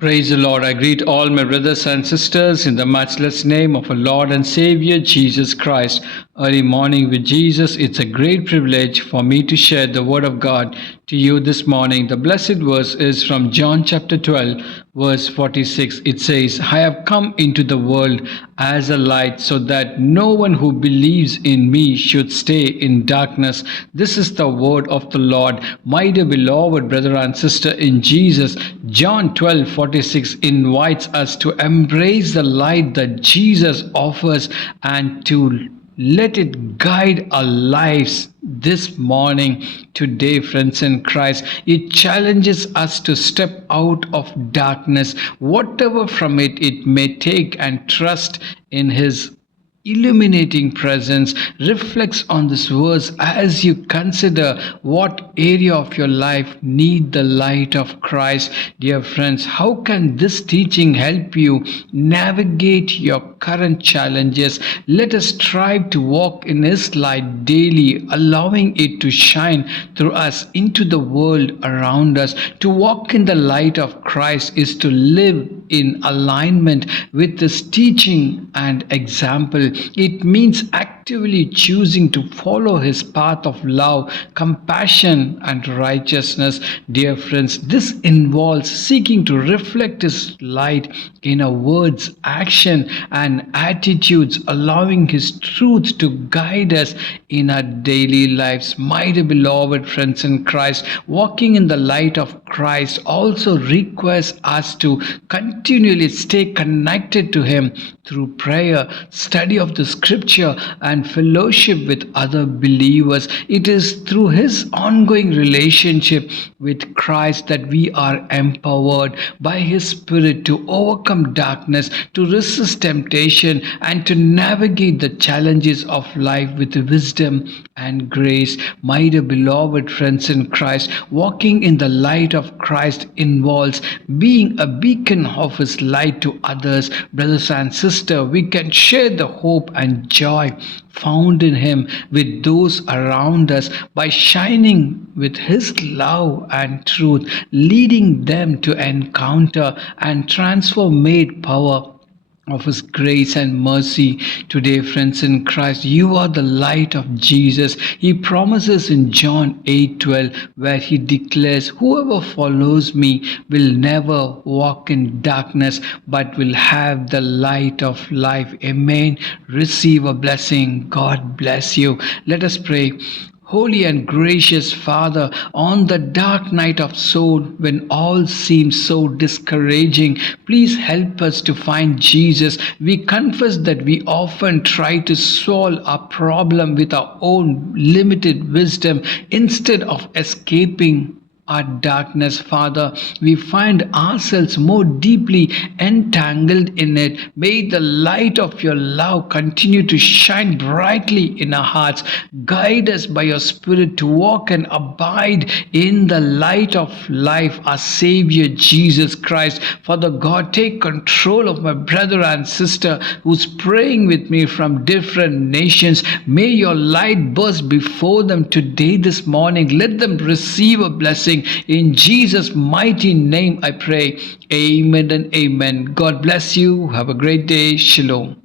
Praise the Lord. I greet all my brothers and sisters in the matchless name of our Lord and Savior Jesus Christ. Early morning with Jesus. It's a great privilege for me to share the Word of God to you this morning. The blessed verse is from John chapter 12, verse 46. It says, I have come into the world as a light so that no one who believes in me should stay in darkness. This is the word of the Lord. My dear beloved brother and sister in Jesus, John 12:46 invites us to embrace the light that Jesus offers and to let it guide our lives this morning, today, friends in Christ. It challenges us to step out of darkness, whatever from it may take, and trust in His illuminating presence. Reflects on this verse as you consider what area of your life need the light of Christ. Dear friends, how can this teaching help you navigate your current challenges? Let us strive to walk in His light daily, allowing it to shine through us into the world around us. To walk in the light of Christ is to live in alignment with this teaching and example. It means actively choosing to follow His path of love, compassion, and righteousness. Dear friends, this involves seeking to reflect His light in our words, action, and attitudes, allowing His truth to guide us in our daily lives. My dear beloved friends in Christ, walking in the light of Christ also requires us to continually stay connected to Him through prayer, study of the scripture, and fellowship with other believers. It is through His ongoing relationship with Christ that we are empowered by His Spirit to overcome darkness, to resist temptation, and to navigate the challenges of life with wisdom and grace. My dear beloved friends in Christ, walking in the light of Christ involves being a beacon of His light to others. Brothers and sisters, we can share the hope and joy found in Him with those around us by shining with His love and truth, leading them to encounter and transformate power of His grace and mercy. Today, friends in Christ, you are the light of Jesus. He promises in John 8:12, where He declares, whoever follows me will never walk in darkness but will have the light of life. Amen. Receive a blessing. God bless you. Let us pray. Holy and gracious Father, on the dark night of soul, when all seems so discouraging, please help us to find Jesus. We confess that we often try to solve our problem with our own limited wisdom instead of escaping our darkness. Father, we find ourselves more deeply entangled in it. May the light of your love continue to shine brightly in our hearts. Guide us by your Spirit to walk and abide in the light of life, our Savior Jesus Christ. Father God, take control of my brother and sister who's praying with me from different nations. May your light burst before them today, this morning. Let them receive a blessing. In Jesus' mighty name I pray. Amen and amen. God bless you. Have a great day. Shalom.